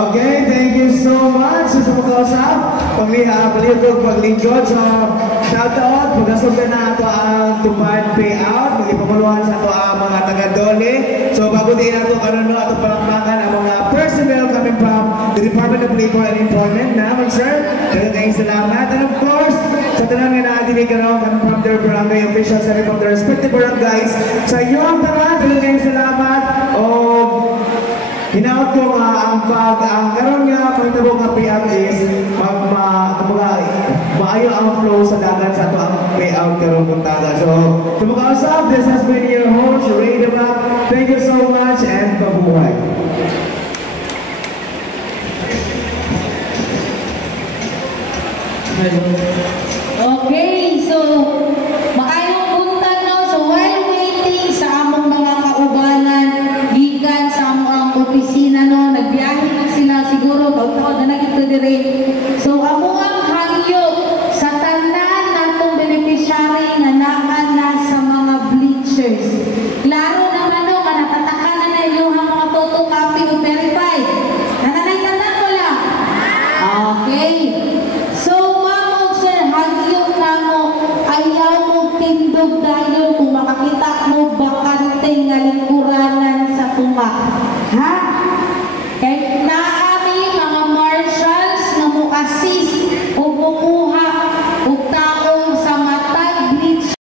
Okay, thank you so much sa pagkausap. Paglihog, paglingkod. So, shoutout, pagkasundan na ito ang tupad payout. Magipamuluhan sa ito ang mga taga-dole. So, bago din na ito, ito palakpakan ang mga personnel coming from the Department of Labor and Employment naman, sir. Kayong salamat. And of course, sa tanang nga natin coming from their barangay officials and from their respective barangays. Sa iyo ang tanang, kayong salamat. Hinaot ko ang karon nga pagtabo nga payout is maayo ang flow sa dagat sa ito ang payout karon puntaga. So, tumakausap, this has been your host, Ray Demak. Thank you so much and pabuhay. Okay, so maayong punta no. So while waiting sa among mga kaubanan gikan sa among opisina no, nagbiyahe na sila siguro taon-taon na nagito dire. So amo